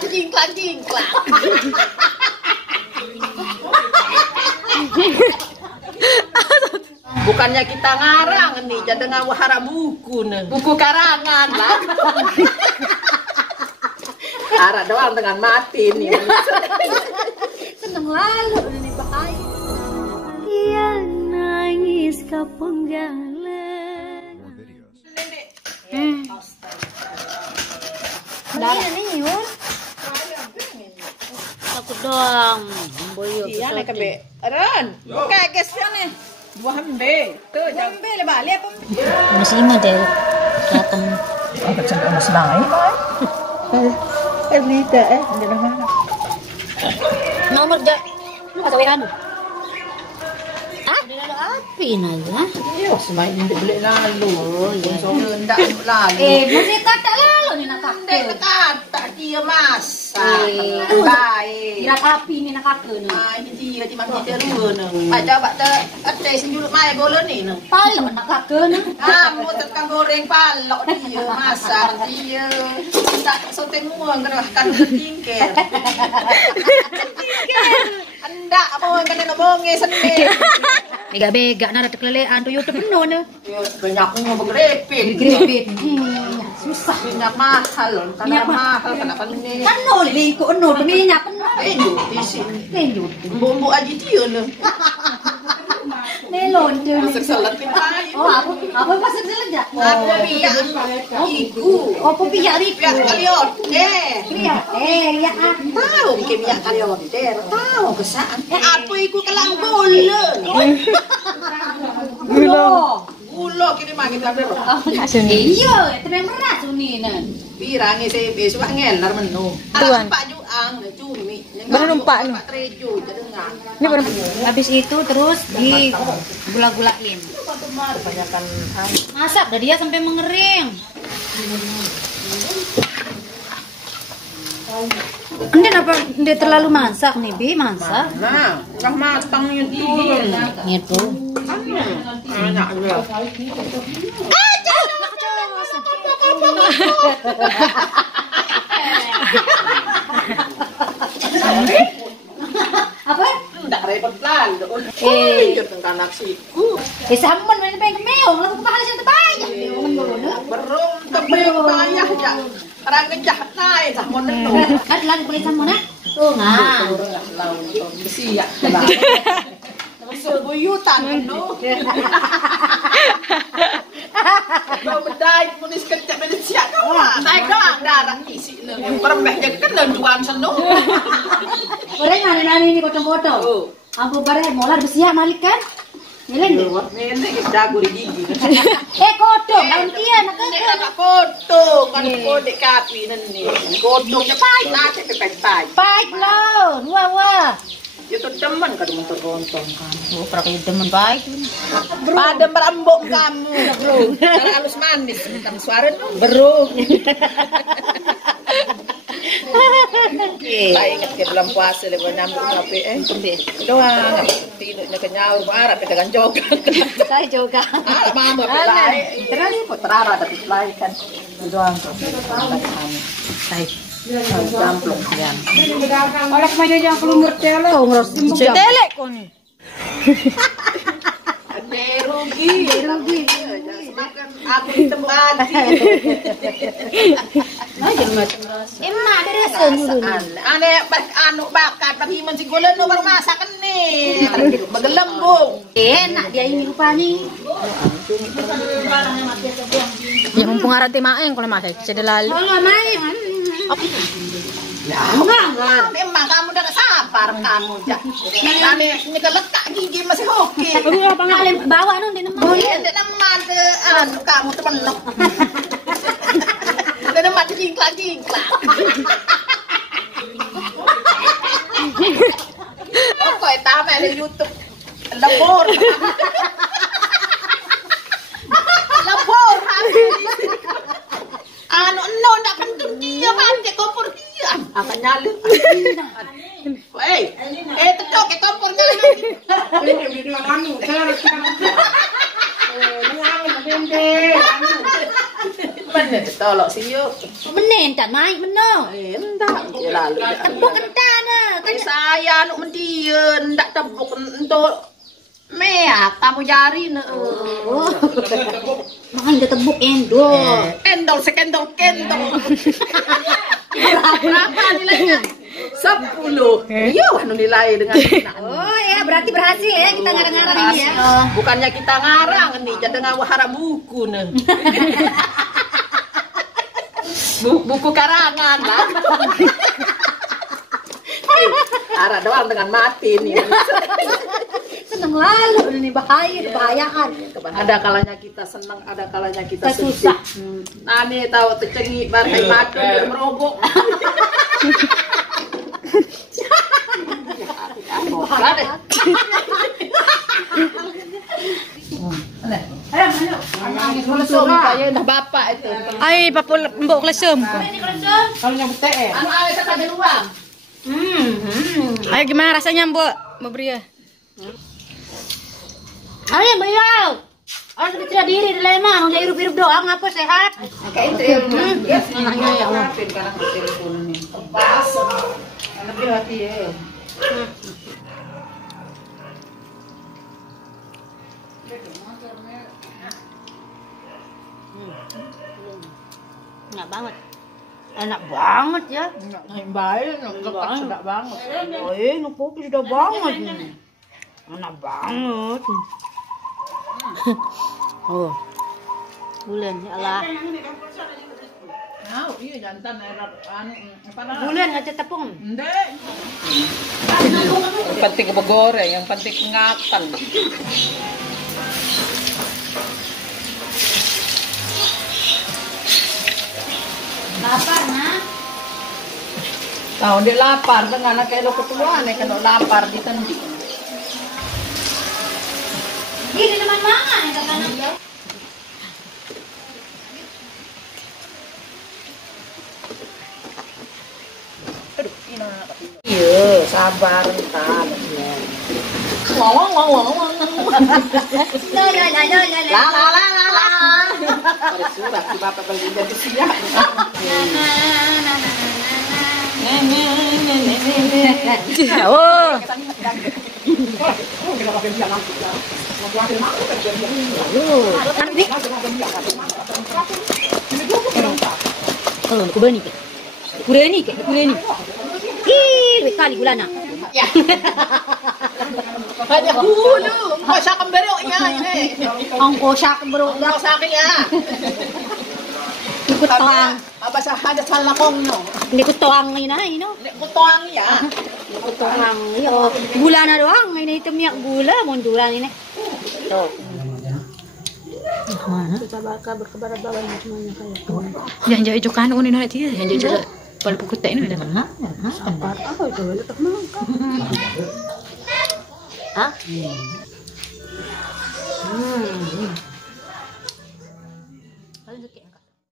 mati jingklang. Bukannya kita ngarang nih, jadi ngawahara buku nih, buku karangan lah. Arah doang dengan mati nih. Seneng lalu ini bahaya. Yang nangis kapung jalan. Darah nih yun. Takut doang. Boyo. Iya nih kebe. Ren, kayak gesnya nih. Buah hembe. Tuh, hembe le balik apa? Masih ima deh. Datang. Apa cakap mas naik? Lida di mana? Nomor ja. Lu kata wekan. Ah, di lalu api nanya. Iya, semain dibeli lalu. Ndak lalu. Masih kata lalu ni nak kata. Dek kata dia masak. Baik. Kira api ni nak kata ni. Ah, ini dia di mana dia dulu ni. Pak coba te senjuluk mai bola ni. Paling nak kata ni. Kamu tekan goreng palok dia masak dia. Tak sote muang kerahkan tingker. Anda apa kan ngomongnya sendiri. Bega-bega nak terkelean tu YouTube penuh ni. Banyak ngomong grepit. Susah. Minyak mahal. Karena mahal kenapa ni? Penuh lingkuk penuh minyak penuh. Lanjut di sini. Lanjut. Bumbu aja dia ni. Melon tu. Masak salad pipay. Oh, apa masak salad dah? Ada biak. Iku. Apa biak ni? Biak kaliot. Biak. Ya ah. Tahu bikin biak kaliot. Tahu kesaan. Apa iku kelang bola. Gula kini makin sampai Iya, tenang berat suni nan. pirang saya besok ngelar menu. Tuan. Pak Juang, cumi. Baru numpak nih. Pak Trejo, jadengan. Ini baru Habis itu terus digula-gulain. Kebanyakan Masak dah dia sampai mengering. Kemudian apa dia terlalu masak nih, Bi? Masak. nah, udah matang itu. Gitu. Enak ya. Apa? Enggak repot lalu. Tentang nasiku. Saman main pengen meong, lalu kepala sih terbanyak. Berung tebing bayah ya. Orang ngejah naik sama nenu. Kan lagi beli sama mana? Tuh, nah. Siap. Sebuyutan nenu. Kau bedai punis kerja beda siap kau. Naik doang darah isi le. Permeh jadi kan dan juang senu. Orang nani ini kocong-kocong. Ampu bareng molar bersiap malik kan? Nilai Nenek jago di gigi. kodok daun kia nak Nek nak foto kan kode kapi neni. Kodoknya pahit nanti pepet-pahit. Baik lo, wah. Itu demen kan motor gontong kan. Oh, pernah demen baik. Pada merambok kamu, bro. Kalau halus manis, minta suara dong, bro. Tak ingat ke bulan puasa lepas nyambung ngapi doang. Tidurnya kenyal, marah pegangan joga. Saya juga. Mama pelai. Terus putra ada pelai kan. Doang tuh. Baik. Jamplung yan. Oleh kemana jangan kelumur tele. Kau ngeros Tele kau ni. Rugi. Aku ditempat. Emak ada rasa dulu. Ane anu bakat pagi men sigulen no baru masakan nih. Begelembung. Enak dia ini rupanya. Ya mumpung arah maeng kalau masak sudah lalu. Kalau main. Memang kamu udah sabar kamu jak. Kami nyekeletak gigi masih oke. Kalian bawa nong di nemah. Oh iya, tidak ada anu kamu temenok. Tidak ada jingklang. Oh, kau tahu di YouTube lebur. Lebur habis. Anu no ndak penting dia mati kompor dia. Akan nyala. Tetok ke kompor nyala. Bener. tolok siyo. Menen tak mai meno. Endak ya lalu. Tebuk kentana. Kan saya nuk mendien ndak tebuk untuk meak kamu jari ne. Makan dia tebuk endol. Endol sekendol kendol. Berapa nilainya? 10. Iya, anu nilai dengan Oh ya, berarti berhasil ya kita ngarang-ngarang ini ya. Bukannya kita ngarang nih, jadi dengan wahara buku nih. Buku karangan lah. Arah doang dengan mati nih. Seneng lalu ini bahayaan. Ada kalanya kita senang, ada kalanya kita susah. Nah nih tahu tercengi barkai madu merobok. Dah bapak itu. Ai papul mbok klesem. Kalau nyambut teh. Anu awe tak ada ruang. Ayo gimana rasanya mbok? Mbok Bria. Ayo bayar. Orang tidak diri dilema, mau jadi hirup-hirup doang apa sehat? Kayak itu anaknya ya Allah. Karena telepon ini. Pas. Lebih hati ya. Enak banget. Enak banget ya. Enak baik, enak sedap banget. Oh, enak kopi sudah banget. Enak banget. Oh. Bulan ya Allah. Nah, iya jantan erat apa namanya? Bulan aja tepung. Ndek. Yang penting begoreng, yang penting ngatan. Lapar, Nak? Tahu dia lapar dengan anak kayak lo ketua nih kalau lapar di tendi. Ini mana nih kakak? Iya, sabar entar. Ngomong. La. Ada surat di bapak beli dari siap. Oh. Kureni. Ih, kali gulana. Ya. Ada hulu, masa kembero ya ini. Ang kosak bro. Ang sakit ya. Ikut toang. Apa sah ada salah kong no. Hindi ko toang ngayon ay, no? Kutoang ya. Ikut toang. Yo, gula na doang. Ngayon ito miyak gula. Mundulan ini. Tuh. Mana? Coba berkabar-kabar semuanya kayak. Yang jadi jokan ini nanti ya, yang jadi pada pukul teh ini ada mana? Apa itu? Letak mana? Hah?